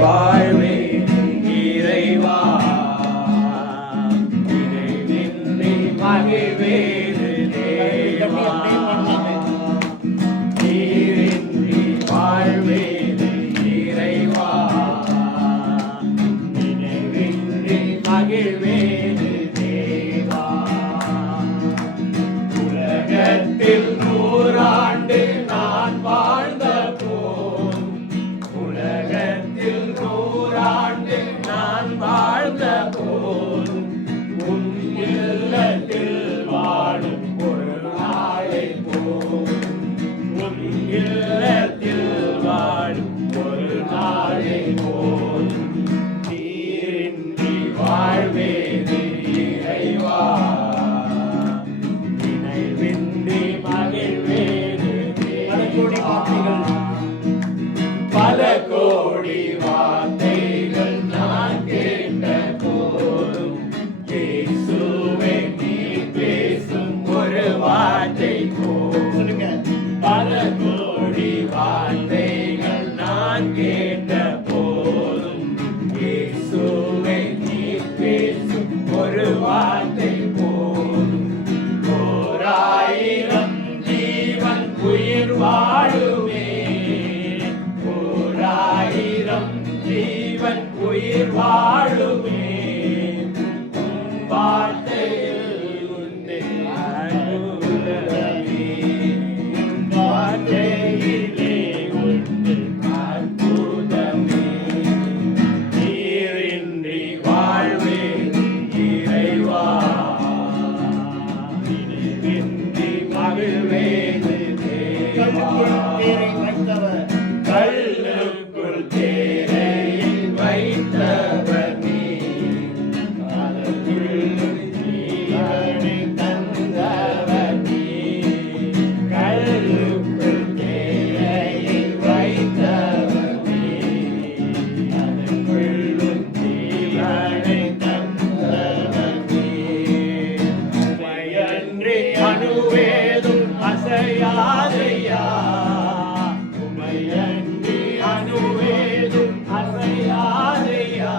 வாழ்வே இறைவா நினைவின்றி மகிழ்வேது தேவா நீரின்றி வாழ்வேது இறைவா நினைவின்றி மகிழ்வேது தேவா உலகத்தில் 100 ஆண்டு நான் வாழ்ந்த போதும் உலகத்தில் 100 ஆண்டு நான் வாழ்ந்த போதும் உன் இல்லத்தில் வாழும் ஒரு நாளை போதும் உன் இல்லத்தில் வாழும் ஒரு நாளை போதும் நீரின்றி வாழ்வேது இறைவா நினைவின்றி மகிழ்வேது தேவா பல கோடி வார்த்தைகள் நான் கேட்ட போதும் இயேசுவே நீ பேசும் ஒரு வார்த்தை போதும் பல கோடி வார்த்தைகள் நான் கேட்ட போதும் இயேசுவே நீ பேசும் ஒரு வார்த்தை போதும் 1000 ஜீவன் உயிர் வாழுமே 1000 ஜீவன் உயிர் வாழுமே உம் வார்த்தையில் உண்டு அற்புதமே உம் வார்த்தையிலே உண்டு அற்புதமே நீரின்றி வாழ்வேது இறைவா நினைவின்றி மகிழ்வேது தேவா கல்லுக்குள் தேரையை வைத்தவர் நீ அதற்குள் ஜீவனை தந்தவர் நீ கல்லுக்குள் தேரையை வைத்தவர் நீ அதற்குள் ஜீவனை தந்தவர் நீ உமையன்றி அணுவேதும் அசையாதையா உமையன்றி அணுவேதும் அசையாதையா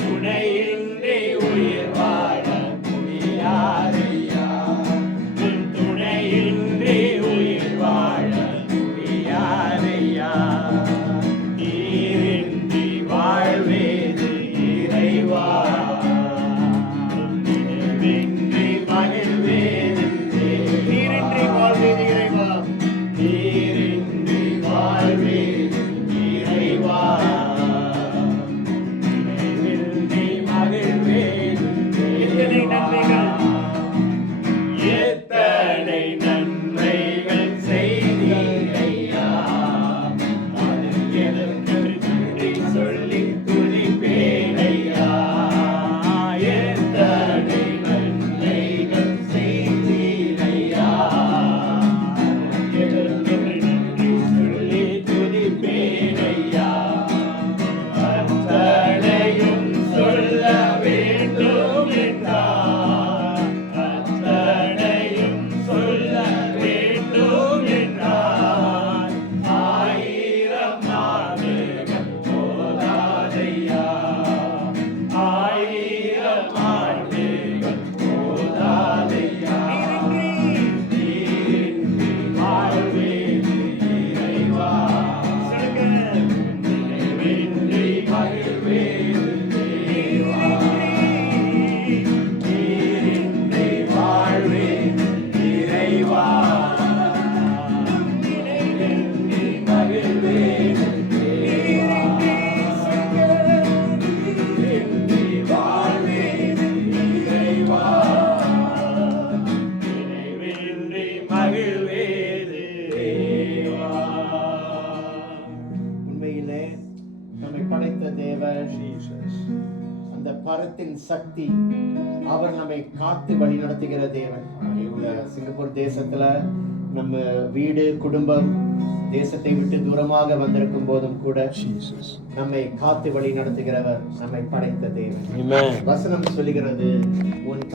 துணையின்றி உயிர் வாழ முடியாதையா துணையின்றி உயிர் வாழ முடியாதையா நீரின்றி வாழ்வேது இறைவா நினைவின்றி மகிழ்வேது நீரின்றி வாழ்வேது இறைவா நீரின்றி வாழ்வேது இறைவா நினைவின்றி மகிழ்வேது எத்தனை நன்மைகள் செய்தீரையா அது எனக்கு நன்றி சொல்லி துதிப்பேனையா எத்தனை நன்மைகள் செய்தீரையா எனக்கு நன்றி சொல்லி துதிப்பேனையா அத்தனையும் சொல்ல வேண்டும் என்றார் அத்தனையும் சொல்ல வேண்டும் என்றார் 1000 ஆண்டுகள் போதாதையா 1000 ஆண்டுகள் போதாதையா நீரின்றி வாழ்வேது இறைவா நினைவின்றி மகிழ்வேது தேவா நீரின்றி வாழ்வேது இறைவா நினைவின்றி மகிழ்வேது தேவா நினைவின்றி வாழ்வேது இறைவா நினைவின்றி மகிழ்வேது தேவா உண்மையிலே நம்மை படைத்த தேவன் அந்த பரத்தின் சக்தி அவர் நம்மை காத்து வழி நடத்துகிற தேவன். சிங்கப்பூர் தேசத்துல நம்ம வீடு குடும்பம் தேசத்தை விட்டு தூரமாக வந்திருக்கும் போதும் கூட நம்மை காத்து வழி நடத்துகிறவர் நம்மை படைத்த தேவன். வசனம் சொல்லுகிறது உன்